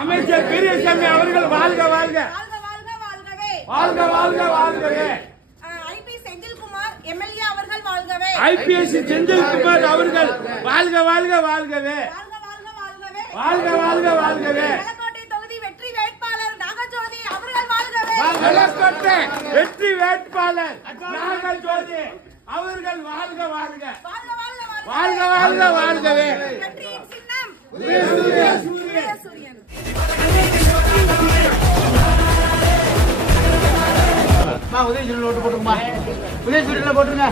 அமைச்சர் பெரியசாமி அவர்கள் வாழ்க வாழ்க வாழ்க வாழ்க வாழ்கவே. ஐபிஎஸ் செந்தில்குமார் எம்எல்ஏ அவர்கள் வாழ்கவே. ஐபிஎஸ் செந்தில்குமார் அவர்கள் வாழ்க வாழ்க வாழ்கவே வாழ்க வாழ்க வாழ்கவே. மலக்கோட்டை தொகுதி வெற்றி வேட்பாளர் நாகஜோதி அவர்கள் வாழ்கவே. மலக்கோட்டை வெற்றி வேட்பாளர் நாகஜோதி அவர்கள் வாழ்க வாழ்க வாழ்க வாழ்க வாழ்கவே. வெற்றியின் சின்னம் உதயசூரியன். உதயசூரியன். உதயசூரியன் ஓட்டு போட்டுருமா? உதயசூரியன்ல போட்டுருங்க.